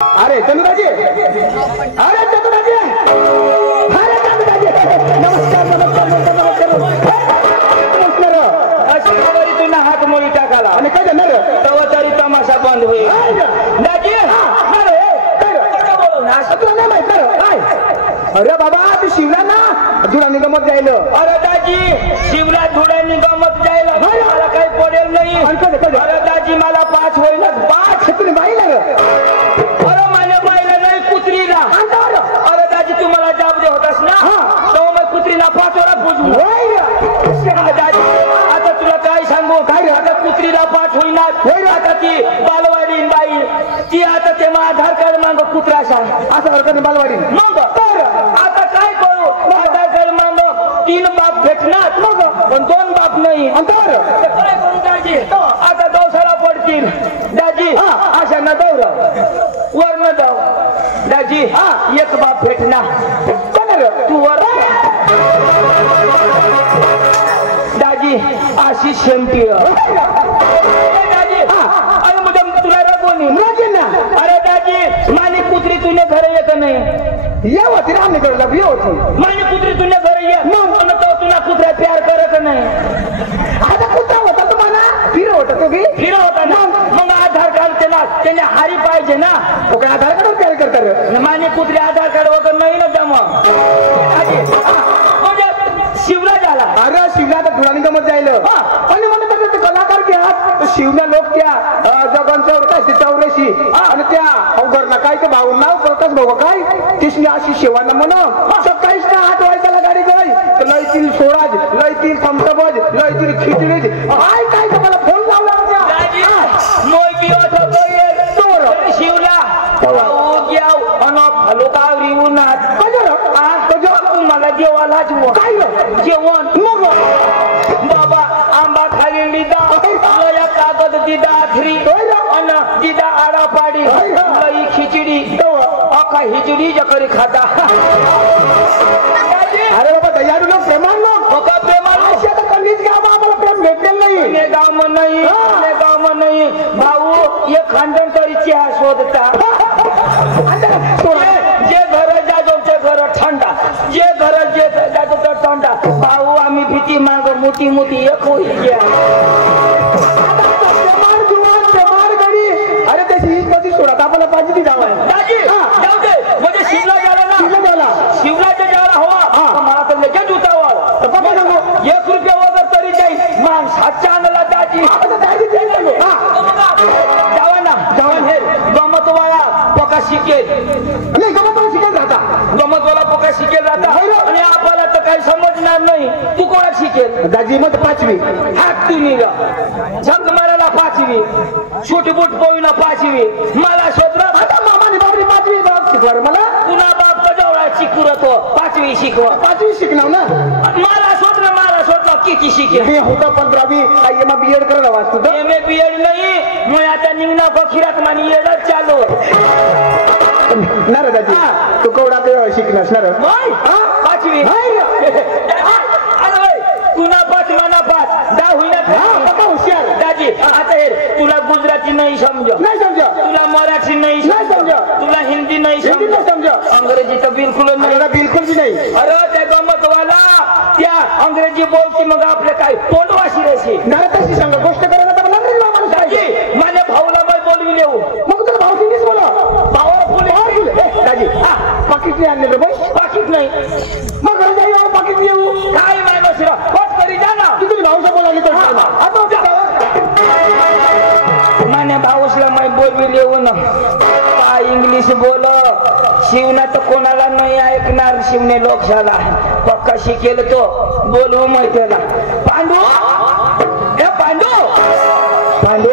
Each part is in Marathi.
अरे चंद्राजी, अरे चंद्राजी, अरे चंद्राजी, नमस्कार नमस्कार नमस्कार नमस्कार. अशी तरी तुला हात मोडी टाकाला आणि काय झालं तेव्हा तरी तमाशा बंद होईल. दाजी तुला नाही माहित काय? अरे बाबा तू शिवला ना धुळा निगमत जायला. अरे दाजी शिवला धुळा निगमत जायला मला काही पडेल नाही. अरे दाजी मला 5 होईल. 5 तुम्ही बाईला अरे माझ्या बाईला नाही कुत्रीला. अरे दाजी तुम्हाला जाब दे होतास ना तेव्हा मग कुत्रीला 5 वेळा पूजू. दाजी आता तुला काय सांगू काय आता कुत्रीला 5 होईनात. आता ती बालवाडी बाई ती आता ते आधार कार्ड माग कुत्रा सांग असं करतो बालवाडी. मग आता काय करू आधार कार्ड माग 3 बाप भेटणार मग पण 2 बाप नाही. काय करू दाजी आता दौसाला पडतील. दाजी अशा न दौर वर न जाऊ. दाजी 1 बाप भेटणार तू वर. दाजी अशी शेमटी दाजी अरे मुद्दा तुला रगवणी. अरे दाजी मानी कुत्री तुने घर येत नाही. या होती रामने कडला भी होती मानी कुत्री तुने घर ये मग तो तुला कुत्रा प्यार करत नाही. आता कुत्रा होता तुम्हाला फिर होता तुम्ही फिर होता ना मग आधार कार्ड त्याने हारी पाहिजे ना. ओके आधार कार्ड प्यार करतात. मानी कुत्री आधार कार्ड वगैरे नाही ना जमा. म्हणजे शिवला झाला. अरे शिवला तर धुळा निगमत जायला आणि म्हणत ते कलाकार घ्या शिवला लोक त्या जगांचं काय ते 84 आणि त्या अवघडना काय ते भाऊ नाव प्रकाश भाऊ काय तिसरी अशी शेवाना म्हणा सकाळीच ना 8 वाजताला गाडी गई लयतील सोडाज लयतील थमथमज लयतील खिचडीज काय काय तुम्हाला फोन लावला शिवला मला जेवायलाच जेवण बाबा आंबा खाली लिदा कागद दिदा आखरी दिदा आडा पाडी लई खिचडी अका हिचडी जकरी खाता. अरे बाबा दयाळू लोक प्रेमान लोक प्रेमान कधीच गाव आम्हाला प्रेम भेटलेलं नाही. गाव नाही भाऊ एक खांडण तरी चहा शोधता. जे घर जाजो ते घर थंडा जे घर जे जाजो तर थंडा. भाऊ आम्ही भीती माग मोठी मोठी एक होईल घ्या. अरे त्याची हीच कधी सोडा आपल्याला पाहिजे ती जावं जाऊ दे म्हणजे शिवला गेला ना शिवलाच्या जेवायला हवा मला तर लगेच उतावळ 1 रुपया वगैरे तरी जाईल माणस चांगला दाजी जावा ना जावा हे गमत वाला पका शिकेल नाही गमत शिकेल राहता गमत वाला पका शिकेल राहता आणि आपल्याला तर काही समजणार नाही. तू कोणा शिकेल दाजी मग 5वी हात तुम्ही झंग मारायला 5वी छोटी बोट पोवीला 5वी मला शोधला मामाने बाबरी 5वी बाप शिकवा मला पुन्हा बाप कजवळा शिकवतो 5वी शिकवा 5वी शिकणार ना. मला शोधलं किती शिकेल हे होता 15वी काय एम बीएड करायला वाचतो तर एम ए बीएड नाही मग आता निघणं बखिरात मानी येडच चालू ना रे दाजी तू कवडा शिकणार ना 5वी तुला 5 मला 5 10 होईना हुशार दाजी. आता हे तुला गुजराती नाही समज तुला मराठी नाही समज तुला हिंदी नाही समज अंग्रेजी तर बिलकुल नाही बिलकुल भी नाही. अरे त्या गमत वाला त्या अंग्रेजी बोलती मग आपले काय तोंडवाशी रेशी तशी सांगा गोष्ट करायला तर माझ्या भाऊला बाई बोलवी देऊ मग तुला भाऊ कितीच बोला भावा फुले दाजी पाकिट नाही आणले रे बाई पाकिट नाही मग घरी जाऊ पाकिट येऊ काय नाही बसरा होत करी जा ना तुम्ही भाऊचा बोलावली तर माने भाऊसला माई बोलवी देऊ ना काय इंग्लिश बोल शिवना तर कोणाला नाही ऐकणार. शिवने लोकशाला पक्का शिकेल तो बोलवू माहितीला पांडू हे पांडू पांडू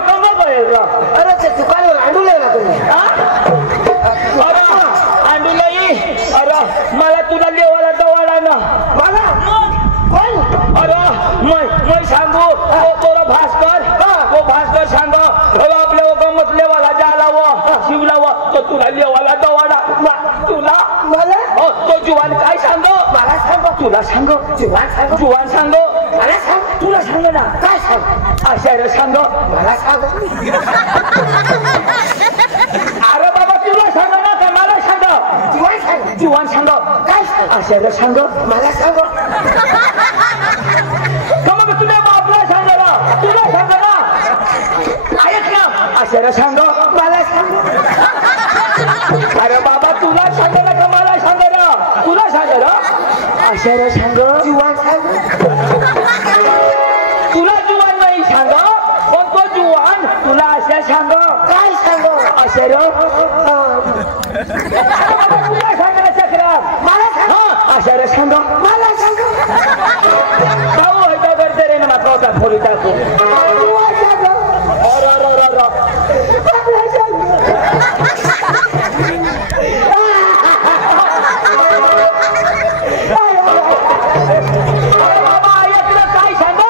अरे ते दुकानावर अंडू ना तुम्ही मला तुला लेवाला दवाला ना मला अरे मैं सांगू तोरा भास्कर सांग आपल्या गमत लेवाला जाला शिवला तो तुला लेवाला दवाला तुला मला तो जुवान काय सांग मला सांग तुला सांग जुवान सांग मला सांग तुला सांग ना काय सांग आशार सांग मला सांग अरे बाबा तुला सांग ना का मला सांग जुवान सांग काय सांग आशार सांग मला सांग मग तुझ्या बापला सांग ना तुला सांग ना ऐक ना आशार सांग मला सांग अरे बाबा तुला सांग ना का मला सांग ना तुला सांग ना आशार सांग जुवान सांग तुला जुवान नाही सांग पण तो जुवान तुला आशा सांग काय सांग आशार तुला सांग ना चक्रा मला सांग आशार सांग मला सांग भाऊ होता करते रे ना मात्र फोडी टाकू जुवान सांग मला सांग बाबा ऐकलं काय सांग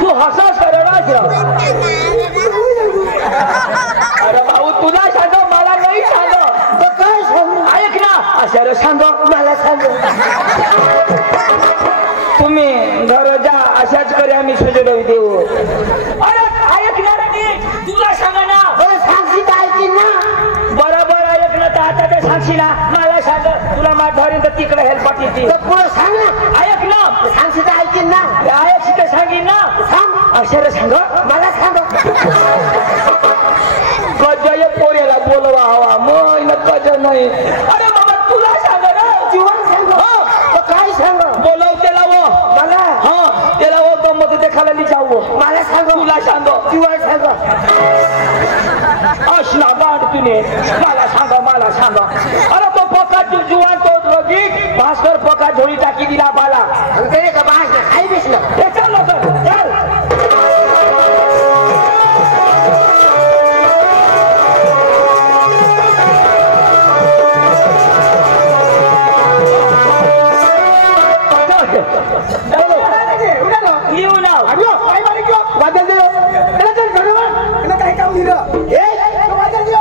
तू हसास करणार अरे भाऊ तुला सांग मला नाही सांग काय सांग ऐक ना अशा सांग मला सांग तुम्ही घर जा अशाच करे आम्ही सुजडवी देऊ अरे ऐकणार तुला सांग ना सांगशी काय की ना बरोबर ऐक ना तर आता ते सांगशी ना मला सांग तुला माझ्यापर्यंत तिकडे हेल्प येते तर पुढे सांग ना ऐक ना सांगशी काय की ना ऐक तर सांगीन ना सांग अशा सांग मला सांग गजय पोरेला बोलवा हवा मग गज नाही अरे बाबा तुला सांग ना जीवन सांग तर काय सांग बोलव त्याला वो मला हा त्याला वो गमत देखायला जाऊ मला सांग तुला सांग जीवन सांग असला गांड तुने मला सांग अरे तो पक्का तू जुवान तो रोगी भास्कर पक्का झोळी टाकी दिला बाला आणि ते का बाहेर खाई बसलं ते चल लवकर चल लिहून नाव वादल देव त्याला चल घडवून त्याला काय काम दिलं वादल देव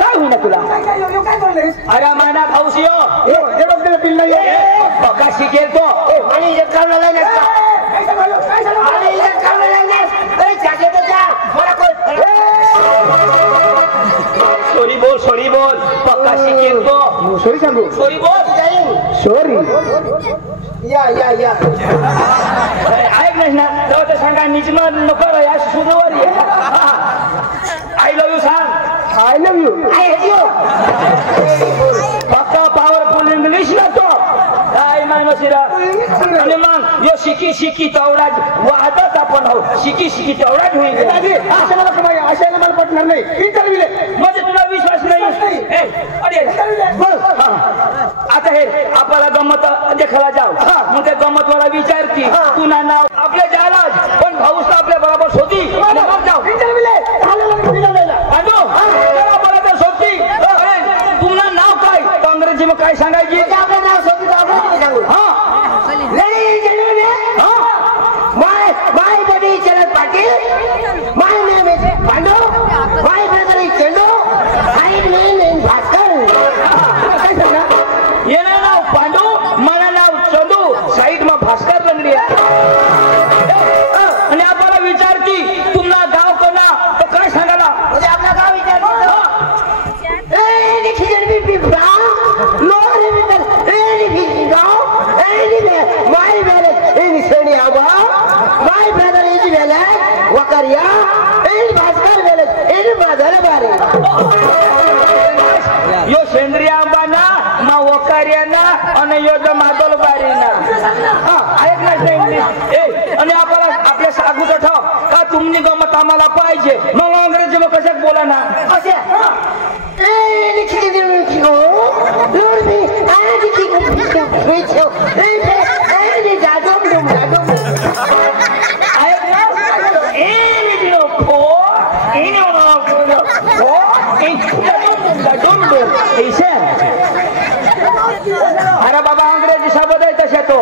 काय होईना तुला काय बोलले अरे माना भाऊसियो देव बिल नाही पक्का शिकेल तो आणि इज्जत करणं नाही आणि इज्जत करणं नाही अरे जागे तर जा मला सॉरी बोल पक्का शिकेल तो सॉरी सांगू सॉरी बोल सॉरी या ऐक नाही ना तेव्हा सांगा निजमन नको या सुरूवर आय लव्ह यू सांग I love you I hate you पक्का पॉवरफुल इंग्लिश लागतो काय मानसिरा आणि मग यो शिकी तेवढाच वादच आपण हो शिकी तेवढाच होईल आशाला मला पटणार नाही इंटरव्ह्यू म्हणजे तुला विश्वास नाही अरे आता हे आपल्याला गमत देखायला जाऊ मग त्या गमत मला विचारती पुन्हा नाव आपल्या जालाच पण भाऊस आपल्या बरोबर शोधी जाऊ मला तर शोधती पुन्हा नाव काय काँग्रेसची मग काय सांगायची आपलं नाव सांगू My body is Charan Patil. My name is Pandu. My brother is Chendu. My name is Bhaskar. ये ना नाव पांडू मला नाव चंदू साईड में भास्कर बनली आणि आपल्याला विचारती तुमना गाव कोणा तो काय सांगाला म्हणजे आपलं गाव विचारतो ए निखिल बी गाव लोरे बी ए गाव ए माय ब्रदर इन सेनी आबा माय ब्रदर इज वेले वकरिया इन भास्कर वेले इन बाजार बारे यो सेंद्रिय आंबाना मा वकारियाना आणि यो द मादल बारीना ऐक ना इंग्लिश आणि तुमनी गमत आम्हाला पाहिजे मग अंग्रेजी मग कशात बोला ना असे अरे बाबा अंग्रेजी शब्द आहे तशा तो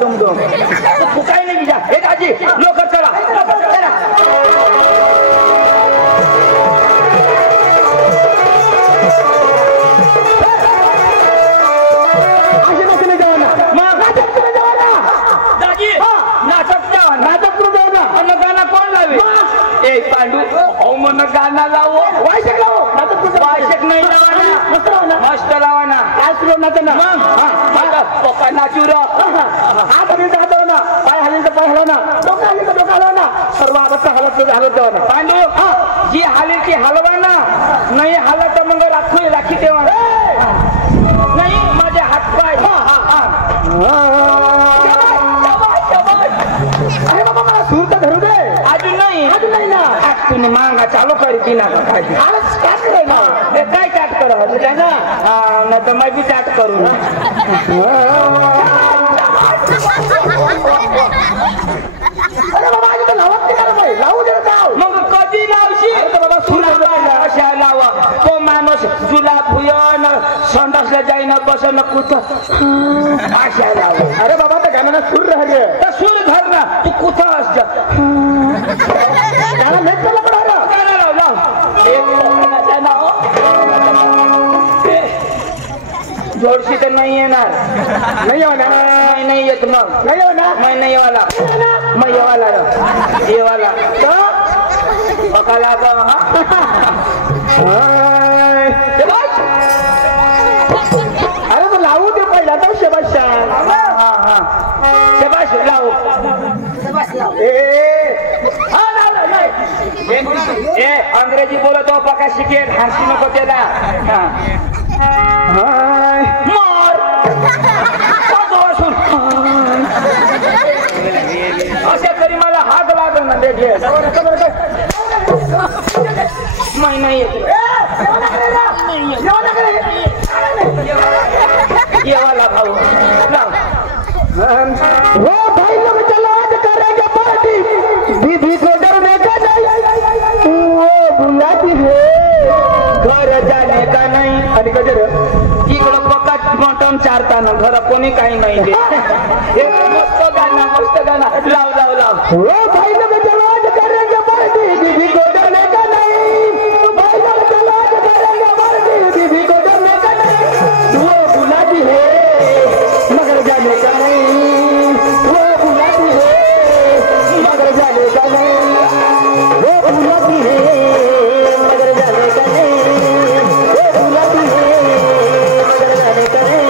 डुम तू काही नाही विचार हे दाजी लोक चला पांडू अहो मन गाणं लावो वायशक लावो वायशक नाही लावाना मस्त लावाना काय सुरू ना मग पप्पा नाचू र हा बरी जातो ना पाय हलेल तर पाय हलव ना डोका हलेल तर डोका हलव ना सर्व अवस्था हलत हलत जाऊ ना पांडू जी हालेल ती हलवा ना नाही हालत तर मग राखी ठेवा नाही माझे हात पाय अरे बाबा मला सूर तर धरू दे अजून नाही ना तुम्ही मांगा चालू करी ना काय काय चाट कर ना नाही तर मी बी चाट करू अरे बाबा आज तर लावत नाही लावू दे मग कधी लावशी अशा लावा तो माणूस जुलाब भुयन संडासला जाईन बसन कुठं अशा लावा अरे बाबा त्या गाण्याला सूर राहिले तर सूर धर ना तू कुठं असत गाणं नेट केलं पण जोडशी तर नाही येणार नाही हो ना नाही येत मग नाही हो ना नाही येवाला मग येवाला पकाला अरे तो लावू दे पहिला तर शेबाश शेबाश लावू अंग्रेजी बोलत हो पका शिकेल हसी नको त्याला अशा तरी मला हात लागल ना देखील नाही येवाला भाऊ वो भाई लोग चलो आज करेंगे पार्टी दीदी को डरने का नहीं वो बुलाती है घर जाने का नाही आणि कधी इकडं पकाट मटण चारताना घर कोणी काही नाही दे मस्त गाणं लाव वो भाई लोग चलो आज करेंगे पार्टी दीदी को डरने का नहीं भाई लोग चलो आज करेंगे पार्टी दीदी को डरने का नहीं वो बुलाती है मगर जाने का नहीं वो बुलाती है मगर जाने का नहीं वो बुलाती है मगर जाने का नहीं वो बुलाती है मगर जाने का नहीं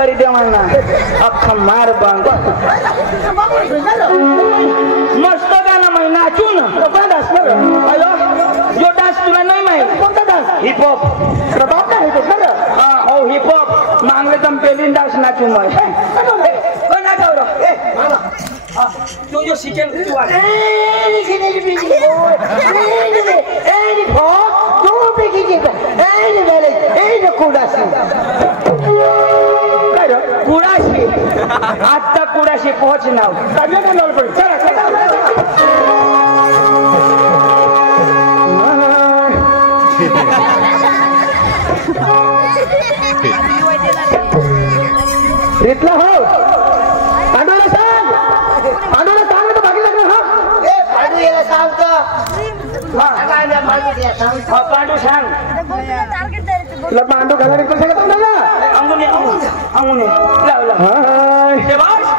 करी देवाना अख्खा मार बांध मस्त गाणं माहिती नाचू ना जो डान्स तुला नाही माहिती कोणता डान्स हिपहॉप प्रभाव काय होतो खरं हो हिपहॉप मांगले दम पेलिन डान्स नाचू तू जो शिकेल तू कुडाशी आता कुडाशी पोहोच नाव इथला हो पांडूला सांग तर बाकी लागलं पांडू सांग तुला पांडू घालायला सांगत ना अंगुने लावला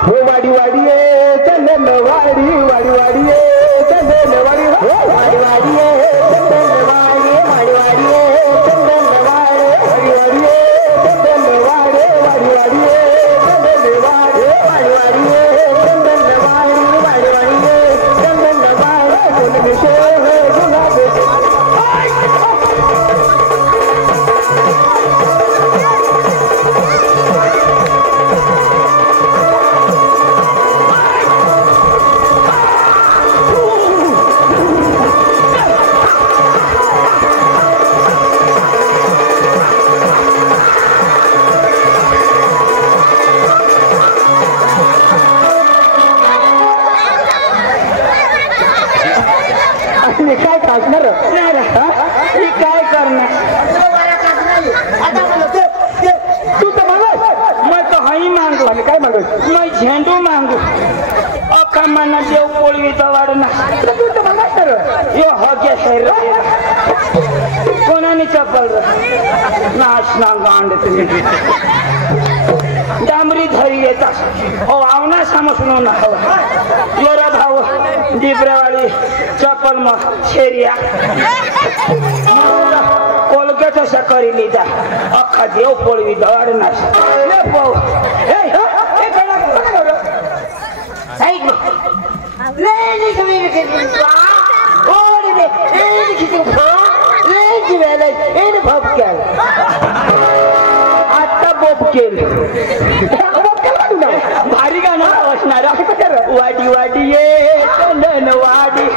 हो वाडी वाडी चंदन वाडी वाडी वाडी चंदन वाडी वाडी वाडी चंदन वाडी वाडी वाडी चंदन वाडी वाडी वाडी चंदन वाडी वाडी वाडी कामांना देव पोळवीचा वाढून यो हगे शहर कोणाने चप्पल नाच ना गांड तुम्ही डांबरी धरी येतात हो आवना समजून ना हवा योरा भाऊ डिबरेवाडी चप्पल मग शेरिया कोलगेट अशा करी लिहिता अख्खा देव पोळवी दवाड नाश पाहू आता बोप केलं भारी गाणं असणार वाडी वाडी ये चंदन वाडी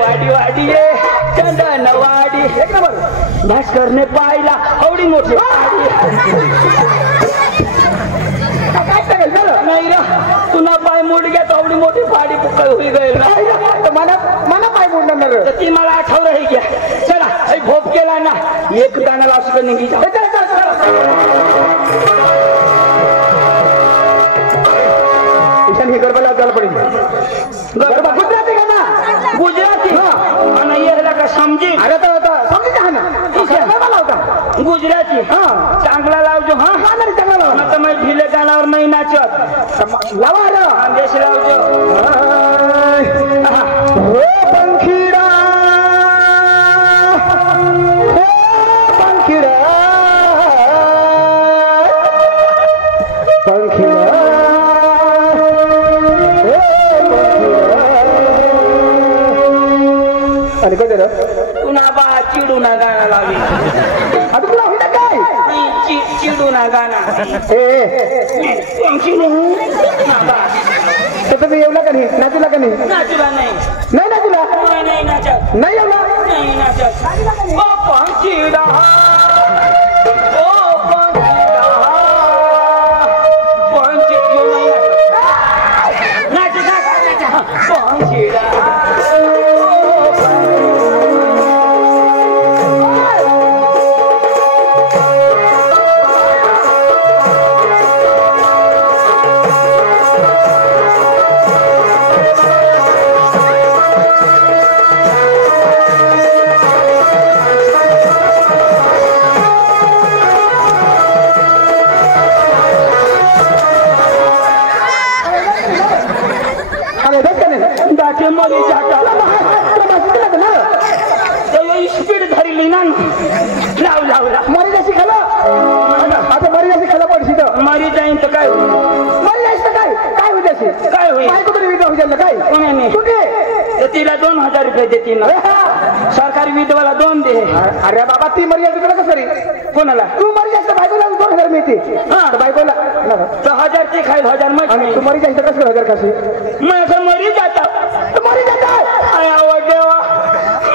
वाडी वाडी ये चंदन वाडी भास्करने पाहिला एवढी मोठी नाही रा तुला पाय मोड घ्या एवढी मोठी फाडी पुकळ होई गई मला पाय मोडणार ती मला आठवण आहे घ्या चला भोप केला ना एक दानाला असं निघी जा हे गरबाला जायला पडेल गरबा गुजराती का ना गुजराती आणि याला का समजी अरे तर समजी का ना गरबा लावता गुजराती चांगला लावजो हा चांगला लाव आता मग ढिले गाण्यावर नाही नाचत लावा अरे देश लावजो पंखीडा पंखीडा पंखीडा आणि काय झालं पुन्हा बा चिडू ना गाणं लावी आता तुला होईल काय चिडू ना गाणं तसं येवला का नाही नाचूला का नाही नाचूला नाही नाही नाचूला नाही नाचत नाही येवला नाही नाचत ओ पंखीडा ओ पंखीडा पंखी नाही नाच पंखीडा मध्ये स्पीड धरली ना लाव लावला मरी जायची खाला आता मरी जायची खाला पडशी तर मरी जाईन तर काय मरी जायचं काय काय होईल अशी काय होईल काय कुठे विधा होईल काय कोणाने कुठे तिला 2000 रुपये देतील ना सरकारी विधवाला 2 दे अरे बाबा ती मरी जायची तुला कसं रे कोणाला तू मरी जायचं बायकोला 2000 मिळते हा बायकोला तर 1000 ते खाईल 1000 मग तू मरी जायचं कसं 1000 कशी मग मरी जाता तू मरी जातात आवड देवा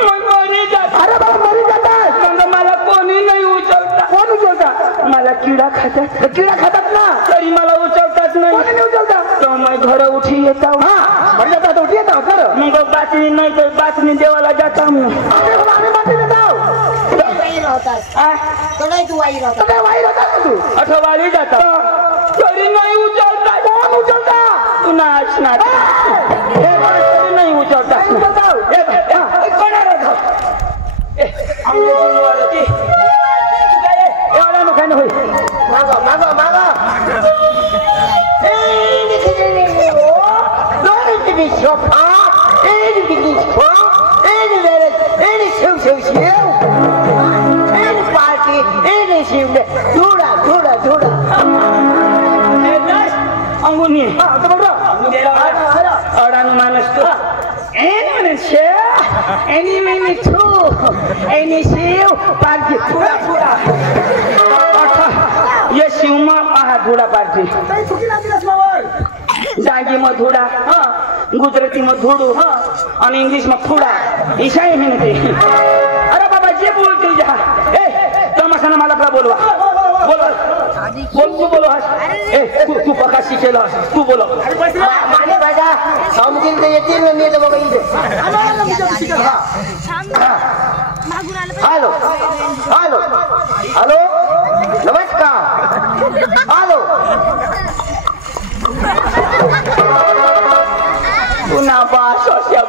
मग मरी जात अरे बाबा मरी जातात मग मला कोणी नाही उचलता कोण उचलता मला किडा खातात किडा खातात ना तरी मला उचलतात नाही कोणी नाही उचलता तो मग घर उठी येता हा मरी जातात उठी येतात खरं मग बातमी नाही तर बातमी देवाला जाता मग आम्ही बातमी देतो तू वाईर होता काय वाईट होता तू अठवाली जाता तरी नाही उचलता कोण उचलता तू नाच नाच तरी नाही उचलता एवढ्या मुखाने होईल मागा मागा मागा अंगुनी अडानु माणूस तू any minute too any Shiv party थोडा थोडा ये शिव मग आहा थोडा पार्टी जागी मग थोडा गुजराती मग थोडू आणि इंग्लिश मग थोडा ईशाई म्हणते अरे बाबा जे बोलते जा तमाशाना मला का बोलवा बोलवा बोल तू बोलो तू पका शिकेल तू बोलो माझे भाषा समजून तर येतील मी तर बघा इथे हॅलो हॅलो हॅलो नमस्कार हॅलो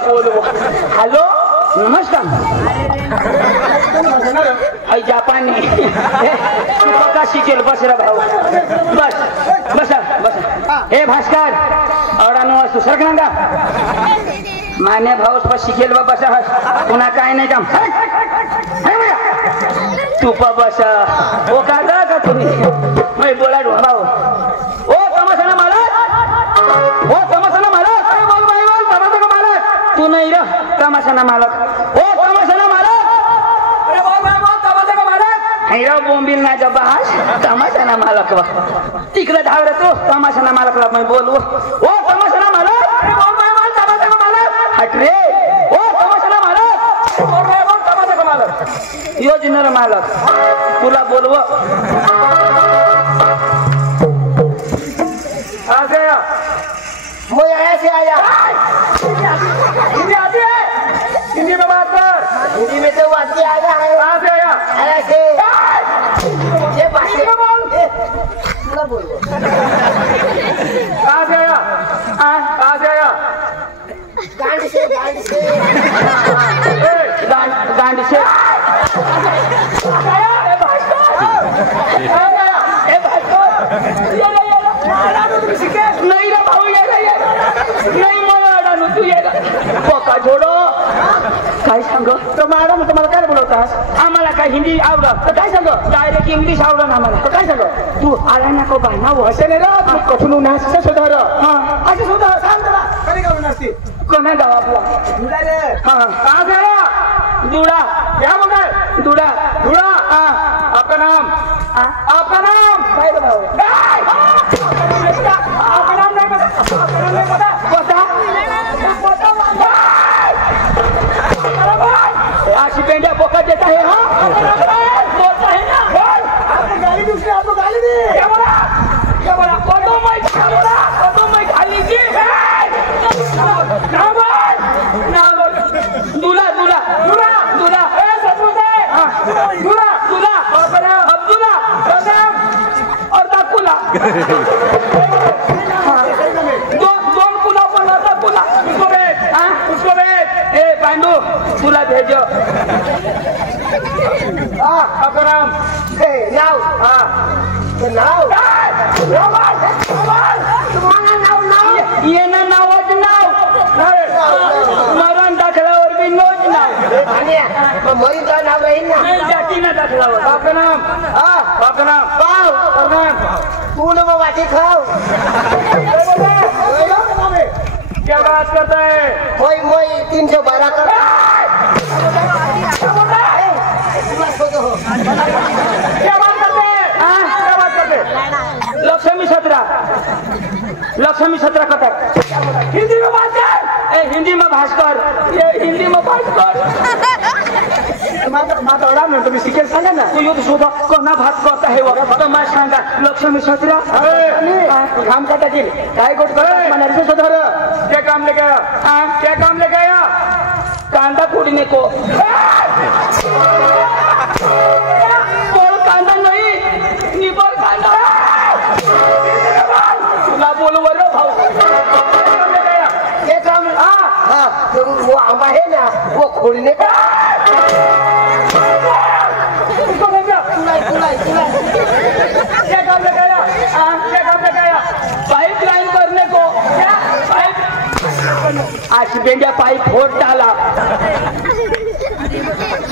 बोलवो हॅलो नमस्कार आई जापानी तू पक्का शिकेल बस रे भाऊ बस बसा बसा हे भास्कर औडानो असतो सरकनांगा मान्य भाऊ पर शिकेल बा बसा पुन्हा काय नाही काम तू पा बसा ओ कादा का तुम्ही मैं बोला भाऊ ओ तमाशाना मालक ओ तमाशाना मालक बोल भाई बोल तमाशा का मालक तू नाही रे तमाशाना मालक ओ तमाशाना मालक अरे बोल भाई बोल तमाशा का मालक हैरा बोंबिल ना जब बहास तमाशाना मालक वा तिकडे धाव रे तू तमाशाना मालकला मैं बोलू ओ तमाशाना मालक अरे बोल भाई बोल तमाशा का मालक हट रे ओ तमाशाना मालक बोल भाई बोल तमाशा का मालक योजनेर मालक तुला बोलव आ गया मैं आया से आया हिंदी आती है हिंदी में बात कर हिंदी में तो आती आया है कहाँ से आया आया से ये बात हिंदी में बोल ना बोलो कहाँ से आया कहाँ से आया गांड से गांड से नहीं रे भाऊ ये नहीं मला अडाणू तू ये पक्का जोडो काय सांग तर मॅडम तुम्हाला काय बोलवतास आम्हाला काय हिंदी आवडत तर काय सांग डायरेक्ट इंग्लिश आवडत आम्हाला तर काय सांग तू आला नको बायना असे नाही रे तू कठून नाच सुधार हा असे सुधार सांग त्याला कधी गाव नसती कोणा गाव आपला हा कहाँ से आया दूड़ा क्या बोल रहे दूड़ा दूड़ा हाँ आपका नाम आपका नाम काय रे भाऊ आपका नाम नहीं पता आपका नाम नहीं पता आशी पेंडिया बोका देता है हाँ बोलता है ना बोल आपको गाली दूसरी आपको गाली दी क्या बोला कदों में खाली जी ना बोल दूल्हा दूल्हा दूल्हा दूल्हा सचमुच है हाँ दूल्हा दूल्हा अब्दुल्ला रदम और दाकुला दोन कुला पण दाकुला उसको भेज ए पांडू तुला भेजो आपका नाम नाव हाँ तो नाव ये ना नावच नाव मरण दाखल्यावर बी नोच नाव मरी तो नाव राहील ना जाती ना दाखल्यावर आपका नाम आपका नाम पाव तू न मग वाटी खाव क्या बात करता है मोई मोई 312 कर क्या बात करते हैं क्या बात करते लक्ष्मी सत्रह कटक हिंदी में बात कर हिंदी में भास्कर ये हिंदी में भास्कर माता ना तुम्ही शिकेल सांगा ना तू युद्ध शोधा कोणा भात करता है वो तो मैं सांगा लक्ष्मी सत्रह काम का टाकील काय गोट कर मनारसे सुधार क्या काम लेके आया क्या काम लेके आया कांदा फोड़ने को बोल कांदा नहीं निबर कांदा तुला बोलू बरं भाऊ ये काम हाँ तो वो आंबा है ना वो खोलने का उसको भेजा क्या काम लेके आया क्या काम लेके आया पाइप लाइन करने को क्या पाइप आज बेंडिया पाइप फोड़ डाला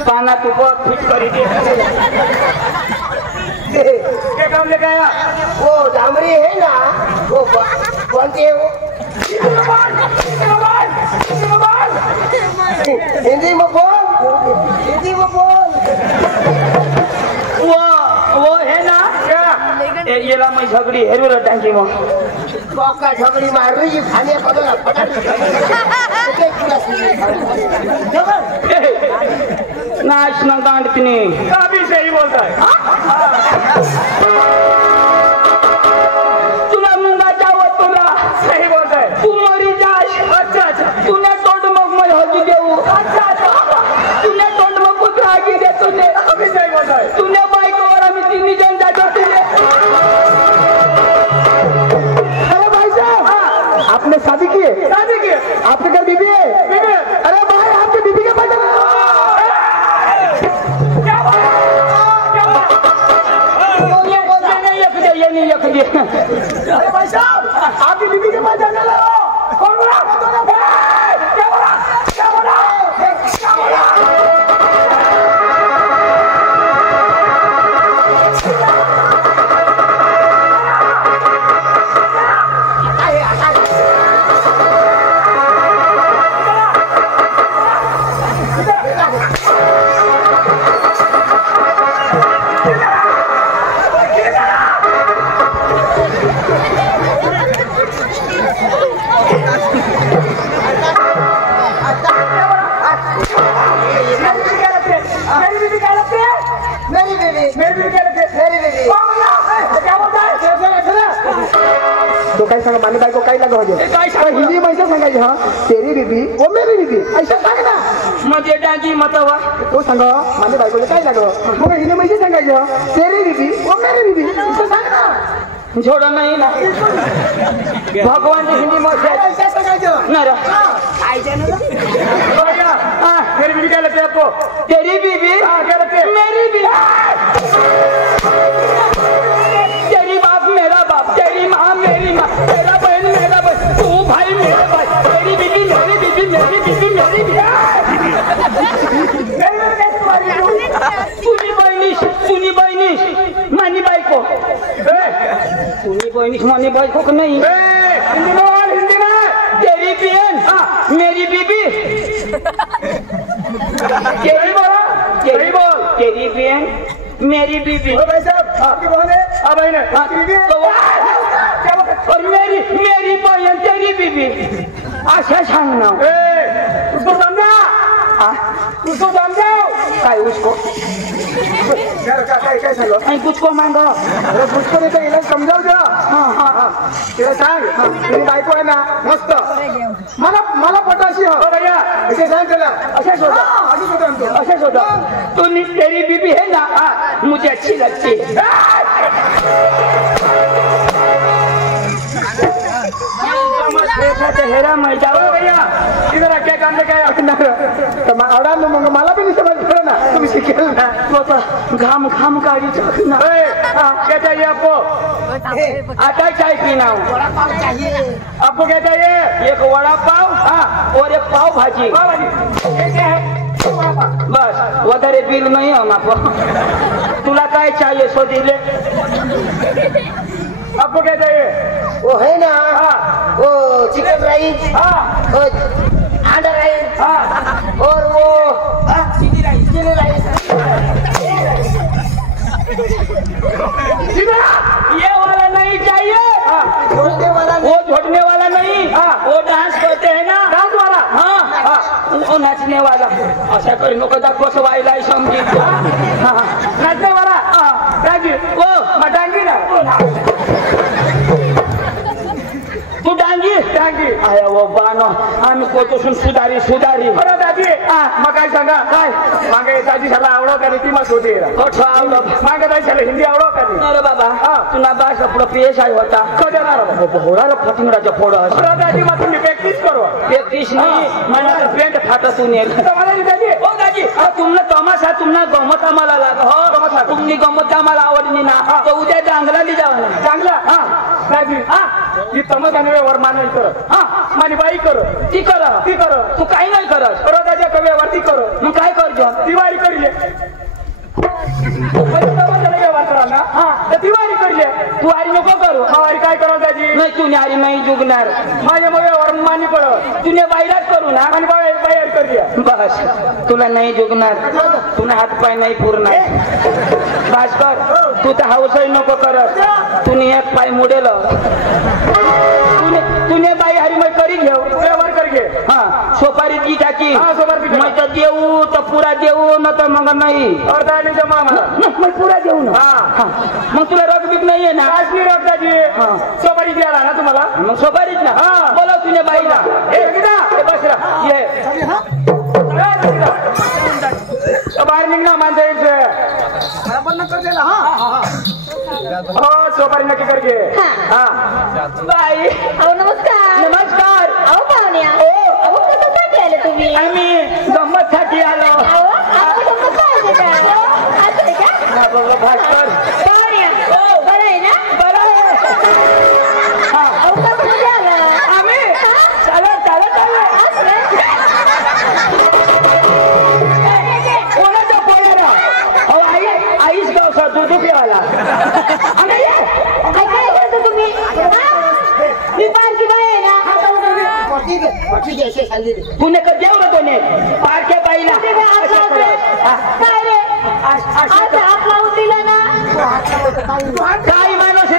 पाना को फिट करी दे क्या काम लेके आया वो डामरी है ना वो बनती है वो हिंदी में बोल वो है ना क्या ये ला मैं झगड़ी हेरो ला टांगी में का झगड़ी मार रही है खाने को ना पता नाच ना गांडतनी अभी सही बोलता है तुला मुंगा जावं तुला सही बोलता है तू मरी जाश अच्छा अच्छा तूने तोंड मग मैं हगी देऊ तूने तोंड मग कुत्रा हगी दे तूने अभी सही बोलता है तूने बाइक और आम्ही तिन्ही जण जातो तुझे अरे भाई साहब आपने शादी की है आपके घर बीबी है नहीं यखली अरे भाई साहब आपकी बीबी के पास जाने लगा कौन बोला क्या बोला क्या बोला क्या बोला तो काय सांगा माने बाई को काय लगा हो हिंदी में ऐसा सांगायचे हाँ तेरी बीबी वो मेरी बीबी ऐसा सांग ना मजे डांगी मतवा तो सांगा माने बाई को काय लगा मग हिंदी में ऐसे सांगायचे हाँ तेरी बीबी वो मेरी बीबी ऐसा सांग ना छोड़ा नहीं ना भगवान जी हिंदी में ऐसा सांगायचे ना रे मेरी बीबी क्या लगती है आपको तेरी बीबी क्या लगती है मेरी बीबी तेरी बाप मेरा बाप तेरी माँ मेरी माँ तेरा बहन मेरा बहन तू भाई मेरा भाई तेरी बीबी मेरी बीबी मेरी बीबी मेरी बीबी सुनी बहनी मानी बाई को सुनी बहनी मानी बाई को नहीं हिंदी में तेरी बहन मेरी बीबी सही बोला सही बोल तेरी बहन मेरी बीबी भाई साहब आपकी बहन है हाँ बहन है आपकी बीबी है और मेरी बहन तेरी बीबी अच्छा सांगना उसको समझा उसको समझाओ काय उसको काय सांगो नहीं कुछ को मांगो अरे कुछ नहीं तो इला समजाव जरा तिला सांग तुझी बायको आहे ना मस्त मला पटाशी हो भैया इसे सांग त्याला अच्छा सोचा अच्छा सोचा तू तेरी बीबी है ना मुझे अच्छी लगती है हेरा मैं जाओ भैया इधर क्या काम लेके आया आवडा मग मला भी नहीं समझ ना तुम शिकेल ना तो घाम घाम गाड़ी चलना क्या चाहिए आपको आता चाय पीना आपको क्या चाहिए एक वड़ा पाव और एक पाव भाजी बस वधारे बिल नहीं हम आपको तुला काय चाहिए सो दिले आपको क्या चाहिए वो है ना वो चिकन राइस वो अंडा राइस और वो चिली राइस ये वाला नहीं चाहिए छोड़ने वाला वो झोटने वाला नहीं वो डांस करते हैं ना डांस वाला हाँ वो नाचने वाला ऐसा कर नको दाखव वाईला समजी नाचने वाला राजी वो मटांगी ना तू डांगी टांगी आया वो बानो आम्ही कोतोसून सुधारी बरं दादी मग काय सांगा काय मागे दादी शाला आवडो का ती मग होती कोठो आवलं मागे दादी शाला हिंदी आवडो का ती अरे बाबा तुला बास पुढं पेश आहे होता होणार फटिंगराच्या फोड बरं दादी मग तुम्ही प्रॅक्टिस करो प्रॅक्टिस नाही मला पेंट फाटतून येईल तुम्हाला दादी ओ दाजी तुमनं तमाशा तुम्हाला गमत आम्हाला लाग हो तुम्ही गमत आम्हाला आवडली ना तर उद्या डांगराली जावा चांगला दादी ती तमस आणि व्यवहार मानल कर माझी बाई कर ती कर तू काही नाही करत बरं दादी व्यवहार ती कर मग काय करजो दिवाळी करीले व्यवहार करा ना दिवाळी करीले तू आरी नको करू हवारी काय करा दादी नाही तू आरी नाही जुगणार माझ्या मग व्यवहार मानी पड तुने बाहेरच करू ना आणि बाहेर करूया बस तुला नाही जुगणार तुला हात पाय नाही पुरणार भास्कर तू तर हाऊसही नको करत तुने एक पाय मुडेल तुने बाई हरी मैं करी घेऊ व्यवहार कर घे सोपारी दी टाकी सोपारी मैं तर देऊ तर पुरा देऊ न तर मग नाही अर्धा आणि जमा मला मग पुरा देऊ ना मग तुला रग बीक नाहीये ना काश्मीर दादी सोपारी द्यायला ना तुम्हाला मग सोपारीच ना बोलाव तुने बाईला बसरा ये बाहेर निघणार माणसं हो सोपारी नक्की कर घे बाई नमस्कार नमस्कार अहो पाहुण्या अहो कशासाठी आले तुम्ही आम्ही गंमत साठी आलो भास्कर बरं आहे ना बरं आहे ना बरं आला काय करतो तुम्ही मी बारकी बाई आहे ना पुणे का जेवढं कोणी पारख्या बाईला काय रे हात लावून दिला ना काय माणूस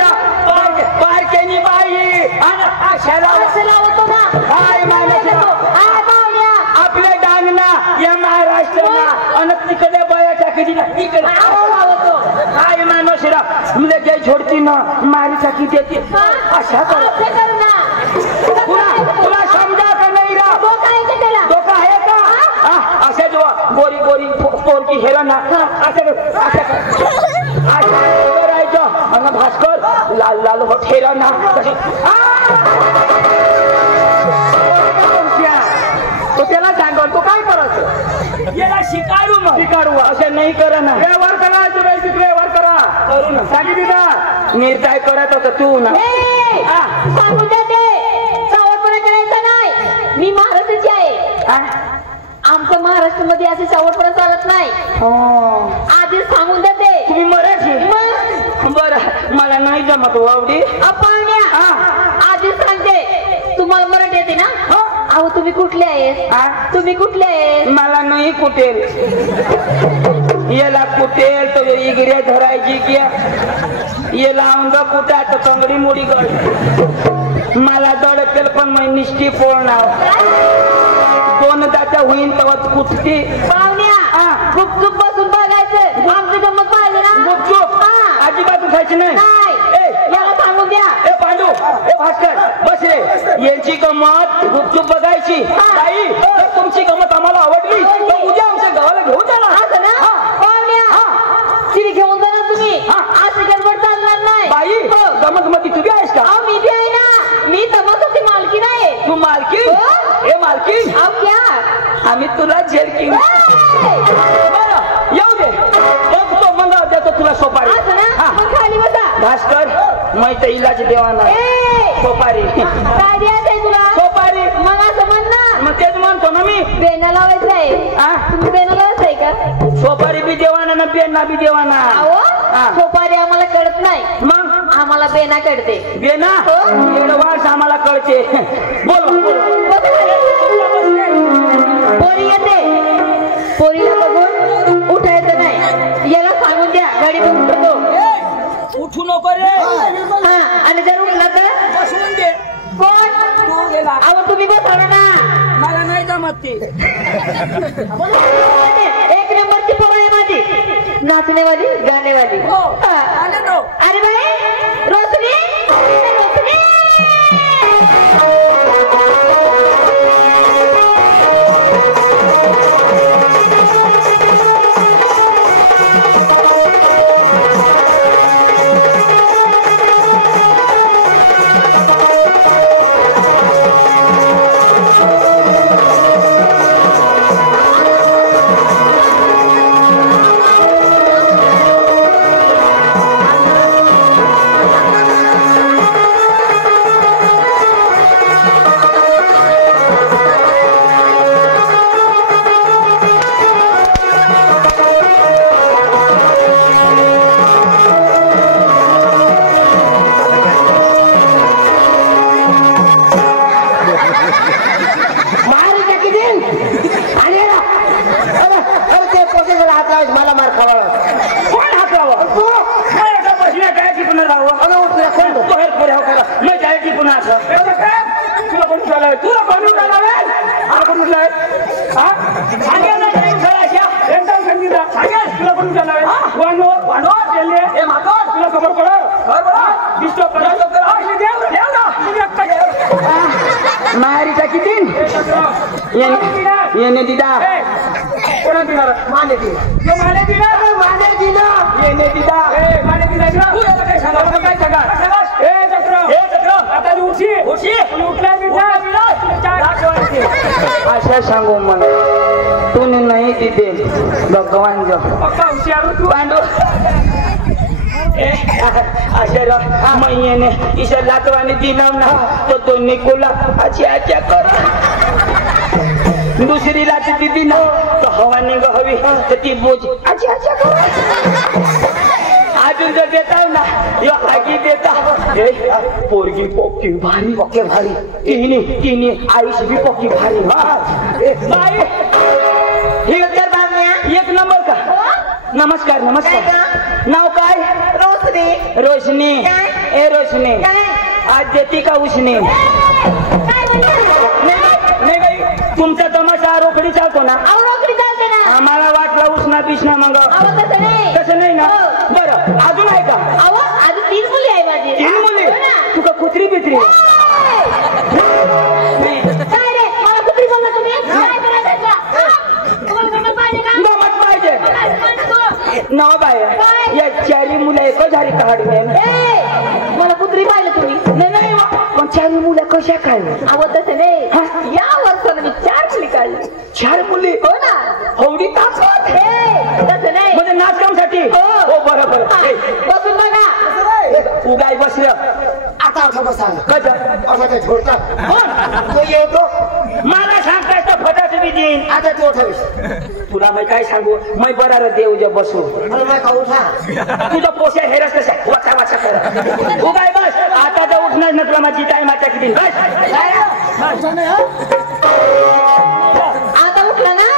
पारख्यानी बाई असं लावतो ना काय माणूस आपल्या डांगना या महाराष्ट्राला आणि तिकडे बाया टाकी दिला इकडे लावतो काय माणूस मुले जे छोडती ना मारी टाकी देते अशा कर तुला समजा का नाही रा डोका आहे का असे जो गोरी गोरी पोरकी हेरा ना असं करायचं आणि भास्कर लाल लाल होत हेरा ना तो त्याला सांगल तो काय करायचं याला शिकारू मग शिकारू असं नाही करा ना व्यवहार करा तुम्ही व्यवहार करा करू ना सांगितलं ना निर्णय करत होता तू ना सांगून देते सावरपणा करायचा नाही मी महाराष्ट्राची आहे आमच्या महाराष्ट्रामध्ये असे सावरपणा चालत नाही आधीच सांगून देते तुम्ही मराठी बरं मला नाही जमत वावडी पाहुण्या आधीच सांगते तुम्हाला मराठी येते ना अहो तुम्ही कुठले आहेत तुम्ही कुठले आहेत मला नाही कुटेल याला कुटेल तो इगऱ्या धरायची क्या याला अंग कुठे आता कंगडी मोडी गड मला दडपेल पण मी निष्ठी पोळणार दोन दाता होईन तेव्हा कुठती पाहुण्या गुपचूप बसून बघायचं आमचं गमत पाहिजे ना गुपचूप अजिबात उठायची नाही याला सांगून द्या ए पांडू ए भास्कर बस रे यांची गमत गुपचूप बघायची ताई जर तुमची गमत आम्हाला आवडली तर उद्या आमच्या गावाला घेऊन जाणार तिने घेऊन जाणार तुम्ही असं गडबड चालणार नाही बाई गमत मध्ये तुम्ही आहेस का मी बी आहे ना मी तमाशाची मालकी नाही तू मालकी ए मालकी क्या आम्ही तुला जेल की येऊ दे तो मंगा देतो तुला सोपारी खाली बसा भास्कर मैत इलाज देवाना सोपारी काय द्यायचंय तुला सोपारी मग असं म्हण ना मग तेच म्हणतो ना मी बेना लावायचं आहे तुम्ही बेना लावायचं आहे का सोपारी बी देवाना ना बेना बी देवाना सोपारी आम्हाला कळत नाही मग आम्हाला बेना कळते बेना एडवान्स आम्हाला कळते बोल पोरी येते पोरीला बघून उठायचं नाही याला सांगून द्या गाडी बघून उठतो उठू नको रे आणि जर उठला तर बसवून दे कोण तू गेला अहो तुम्ही बसवलं ना मला नाही जमत ते एक नंबरची पोर आहे माझी नाचनेवाली गाणेवाली अरे बाई रोशनी रोशनी मला मार खावा कोण हातावं तू माझ्या बसण्या काय टिपून राहावं नाही काय टिपून असं तुला कोण झालंय तुला बनून झालाय मला कोण झालंय सांगेल ना एकदम सांगितलं सांगेल तुला कोण झालंय वांडोर वांडोर गेले हे मागोड तुला खबर पडत दिसतो मारीचा किती येणे दिदा कोणा दिला माने दिला माने दिला माने दिला येणे दिदा माने दिला तू याला काय सांगा काय सांगा ए चक्र आता उठी उठी उठला मी अशा सांगू मला तू नाही तिथे भगवान जो पक्का हुशार तू पांडू अशा मैयाने ईशा लातवाने दिनाव ना तो दोन्ही कुला आजी आज्या कर दुसरी लाच दिदी ना तो हवा निघ हवी तर ती बोज आजी आज्या कर अजून जर देताव ना यो आगी देता ए, पोरगी पोकी भारी ओके भारी तिन्ही आईशी बी पोकी भारी बाई हे तर बामण्या एक नंबर का नमस्कार नमस्कार नाव काय रोशनी रोशनी ए रोशनी आज देती का उसने नाही बाई तुमचा तमाशा रोकडी चालतो ना रोकडी चालते ना आम्हाला वाटलं उष्णा पिष्णा मग तसं नाही तसं नाही ना बरं अजून आहे का अजून 3 मुली आहे माझी 3 मुली तुका कुत्री बित्री काय रे मला कुत्री बोलला तुम्ही काय करायचं तुम्हाला गमत पाहिजे का गमत पाहिजे नाव बाय काय? या 4 मुलं एकच झाली काढ मला कुत्री पाहिलं तुम्ही नाही पण 4 मुलं कशा काय तसं नाही या वर्षाला मी 4 मुली काढली 4 मुली हो ना हौडी ताकद तसं नाही म्हणजे नाचकामसाठी हो बरोबर बसून बघा उगाय बसलं आता बसा कसं झोडता कोण तो येतो मला सांगताय फटाच बी देईन आता तू उठवीस तुला मी काय सांगू मी बरा देऊ जे बसू मला नाही का उठा तुझं पोषा हेरस कशा वाचा वाचा कर उगाय बस आता तर उठणार नसला माझी टाइम आता किती बस आता उठला ना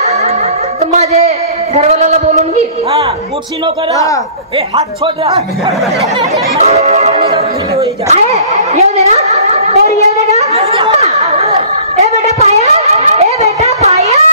तर माझे घरवाल्याला बोलून घे गुडशी नो करा ए हात छोड़ आहे येऊ दे ना पोरी येऊ दे का ए बेटा पाया ए बेटा पाया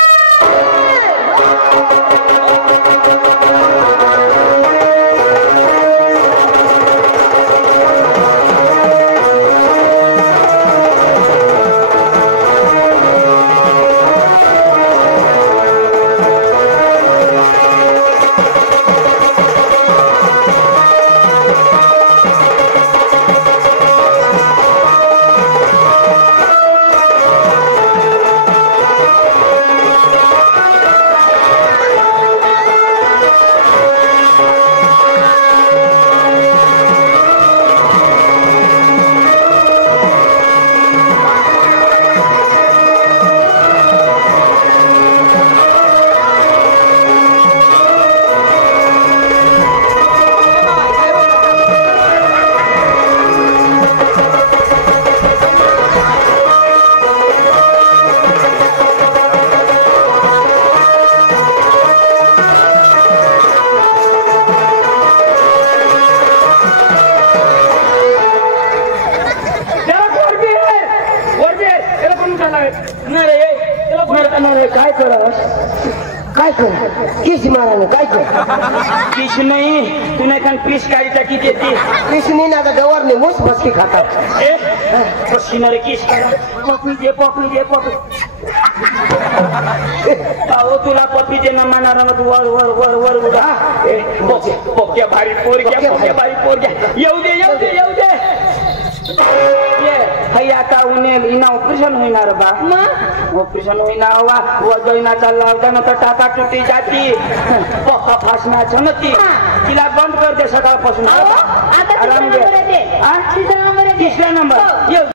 काय कर काय कर किस माराने काय कर पीस नाही तू नाही पीस काढीचा किती येते किस नाही ना गवर ने मुस बसकी खातात पसीनारे किस करा पपी दे अहो तुला पपी दे ना मानारा तू वर वर वर वर उडा पोक्या भारी पोरग्या येऊ दे हैया का उन्हेल इना ऑपरेशन होणार बा ऑपरेशन होईना हवा वजयना चालला होता ना तर टाका तुटी जाती पक्का फासण्याचं नती तिला बंद कर दे सकाळपासून आता आराम तिसरा नंबर घे येते. तिसरा नंबर येते. तिसरा नंबर